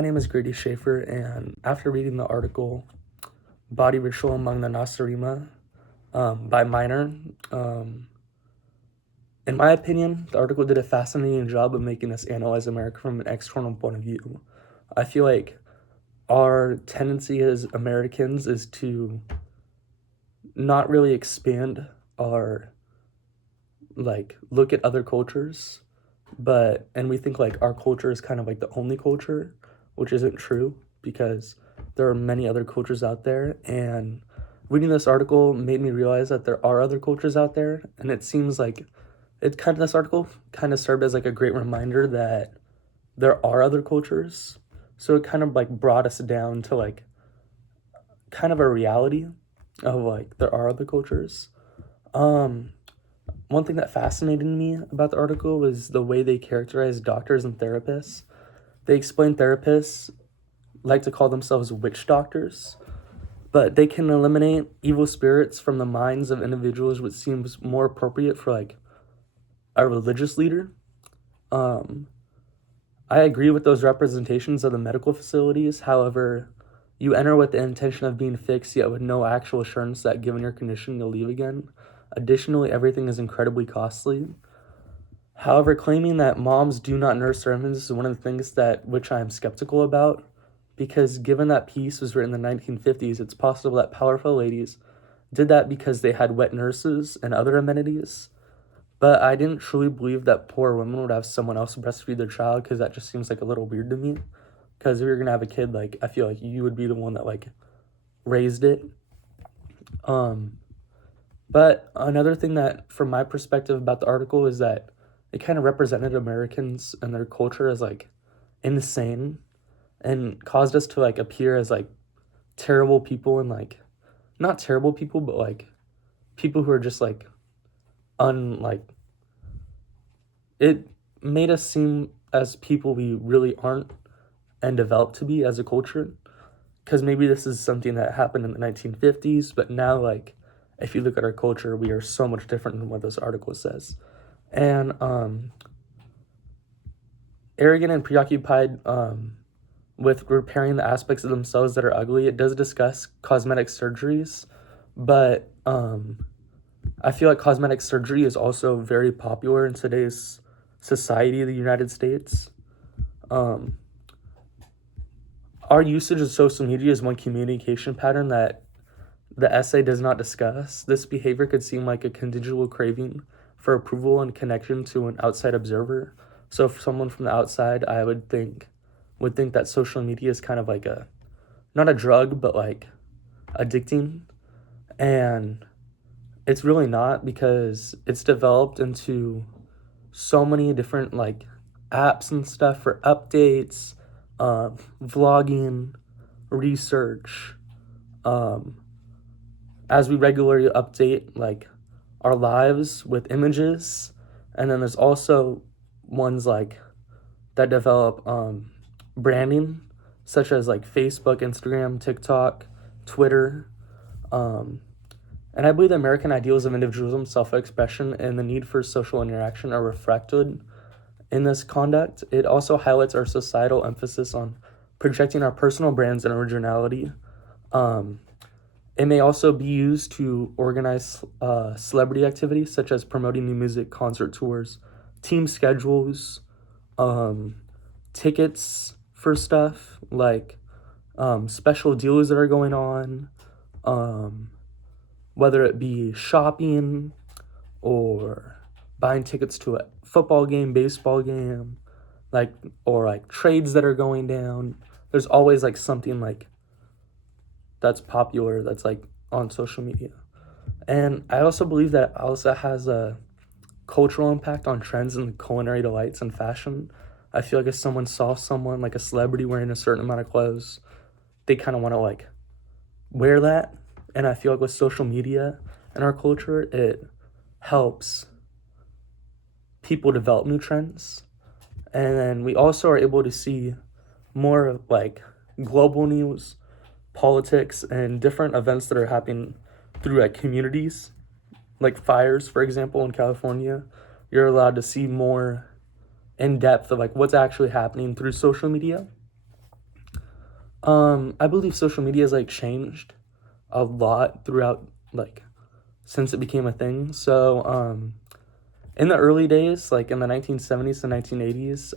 My name is Grady Schaefer, and after reading the article Body Ritual Among the Nacirema by Miner, um, in my opinion, the article did a fascinating job of making us analyze America from an external point of view. I feel like our tendency as Americans is to not really expand our, like, look at other cultures, and we think like our culture is kind of like the only culture, which isn't true because there are many other cultures out there. And reading this article made me realize that there are other cultures out there, and it seems like this article kind of served as like a great reminder that there are other cultures. So it kind of like brought us down to like kind of a reality of like there are other cultures. Um, One thing that fascinated me about the article was the way they characterized doctors and therapists. They explain therapists like to call themselves witch doctors, but they can eliminate evil spirits from the minds of individuals, which seems more appropriate for like a religious leader. Um, I agree with those representations of the medical facilities. However, you enter with the intention of being fixed, yet with no actual assurance that given your condition, you'll leave again. Additionally, everything is incredibly costly. However, claiming that moms do not nurse their infants is one of the things that which I am skeptical about, because given that piece was written in the 1950s, it's possible that powerful ladies did that because they had wet nurses and other amenities. But I didn't truly believe that poor women would have someone else breastfeed their child, because that just seems like a little weird to me. Because if you're gonna have a kid, like I feel like you would be the one that like raised it. Um, but another thing that, from my perspective about the article, is that it kind of represented Americans and their culture as like insane, and caused us to like appear as like terrible people, and like not terrible people, but like people who are just like unlike it made us seem as people we really aren't and developed to be as a culture. Because maybe this is something that happened in the 1950s, but now, like, if you look at our culture, we are so much different than what this article says. And arrogant and preoccupied with repairing the aspects of themselves that are ugly, it does discuss cosmetic surgeries, but I feel like cosmetic surgery is also very popular in today's society, the United States. Um, our usage of social media is one communication pattern that the essay does not discuss. This behavior could seem like a conditional craving for approval and connection to an outside observer. So, for someone from the outside, I would think that social media is kind of like a not a drug, but like addicting, and it's really not, because it's developed into so many different like apps and stuff for updates, vlogging, research. Um, as we regularly update like our lives with images, and then there's also ones like that develop branding, such as like Facebook, Instagram, TikTok, Twitter. Um, and I believe the American ideals of individualism, self-expression, and the need for social interaction are reflected in this conduct. It also highlights our societal emphasis on projecting our personal brands and originality. Um, it may also be used to organize celebrity activities, such as promoting new music, concert tours, team schedules, um, tickets for stuff, like special deals that are going on, um, whether it be shopping or buying tickets to a football game, baseball game, like, or like trades that are going down. There's always like something like that's popular that's like on social media. And I also believe that also has a cultural impact on trends in culinary delights and fashion. I feel like if someone saw someone like a celebrity wearing a certain amount of clothes, they kind of want to like wear that. And I feel like with social media and our culture, it helps people develop new trends. And then we also are able to see more like global news, politics, and different events that are happening through like communities, like fires, for example, in California. You're allowed to see more in depth of like what's actually happening through social media. I believe social media has like changed a lot throughout, like, since it became a thing. So, in the early days, like in the 1970s and 1980s,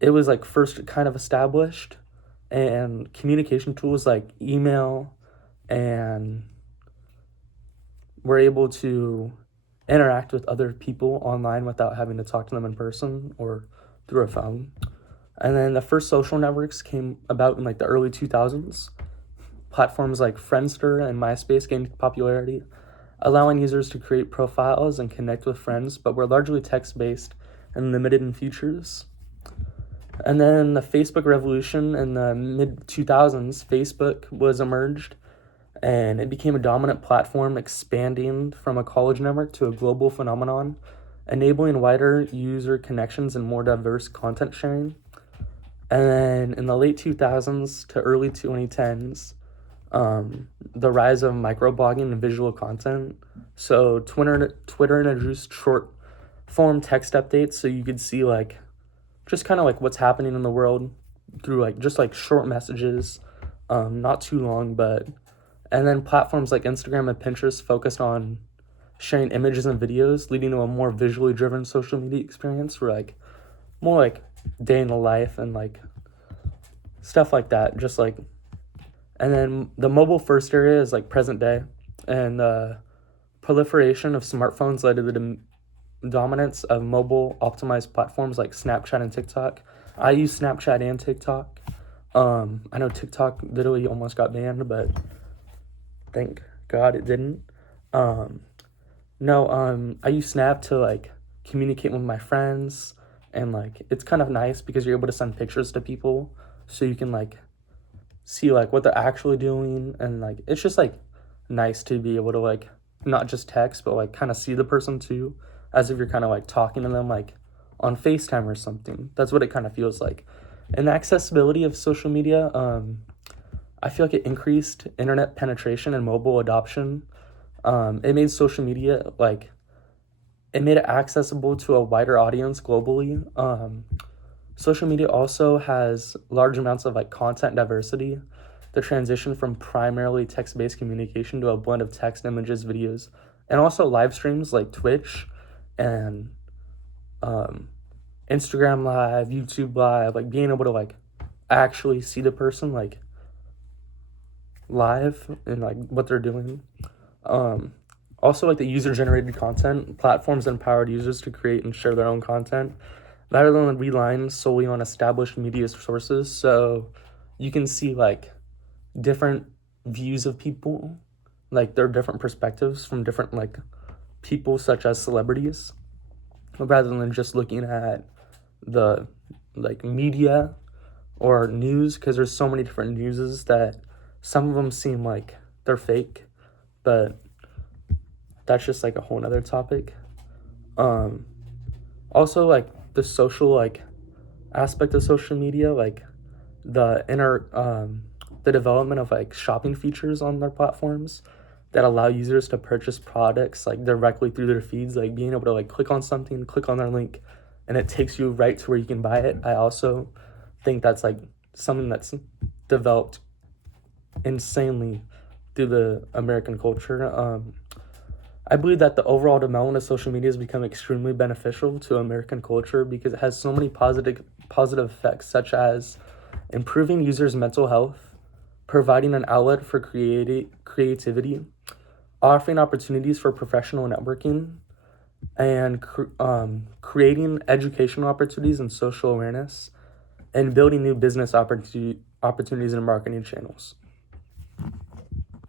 it was like first kind of established, and communication tools like email and were able to interact with other people online without having to talk to them in person or through a phone. And then the first social networks came about in like the early 2000s. Platforms like Friendster and MySpace gained popularity, allowing users to create profiles and connect with friends, but were largely text-based and limited in features. And then the Facebook revolution in the mid 2000s, Facebook was emerged, and it became a dominant platform, expanding from a college network to a global phenomenon, enabling wider user connections and more diverse content sharing. And then in the late 2000s to early 2010s, the rise of microblogging and visual content. So Twitter introduced short form text updates, so you could see like just kind of like what's happening in the world through like just like short messages, not too long. But and then platforms like Instagram and Pinterest focused on sharing images and videos, leading to a more visually driven social media experience for like more like day in the life and like stuff like that. Just like, and then the mobile first area is like present day, and the proliferation of smartphones led to the dominance of mobile optimized platforms like Snapchat and TikTok. I use Snapchat and TikTok. I know TikTok literally almost got banned, but thank God it didn't. Um, no, I use Snap to like communicate with my friends, and like it's kind of nice because you're able to send pictures to people, so you can like see like what they're actually doing, and like it's just like nice to be able to like not just text but like kind of see the person too, as if you're kind of like talking to them like on FaceTime or something. That's what it kind of feels like. And the accessibility of social media, I feel like it increased internet penetration and mobile adoption. It made social media like it made it accessible to a wider audience globally. Social media also has large amounts of like content diversity. The transition from primarily text-based communication to a blend of text, images, videos, and also live streams like Twitch and um, Instagram Live, YouTube Live, like being able to like actually see the person like live and like what they're doing. Um, Also, like the user-generated content, platforms empowered users to create and share their own content rather than relying solely on established media sources. So you can see like different views of people, like their different perspectives from different like people such as celebrities, rather than just looking at the like media or news, because there's so many different newses that some of them seem like they're fake, but that's just like a whole nother topic. Um, Also like the social like aspect of social media, like the inner the development of like shopping features on their platforms that allow users to purchase products like directly through their feeds, like being able to like click on something, click on their link, and it takes you right to where you can buy it. I also think that's like something that's developed insanely through the American culture. I believe that the overall development of social media has become extremely beneficial to American culture because it has so many positive effects, such as improving users' mental health, providing an outlet for creativity, offering opportunities for professional networking, and creating educational opportunities and social awareness, and building new business opportunities and marketing channels.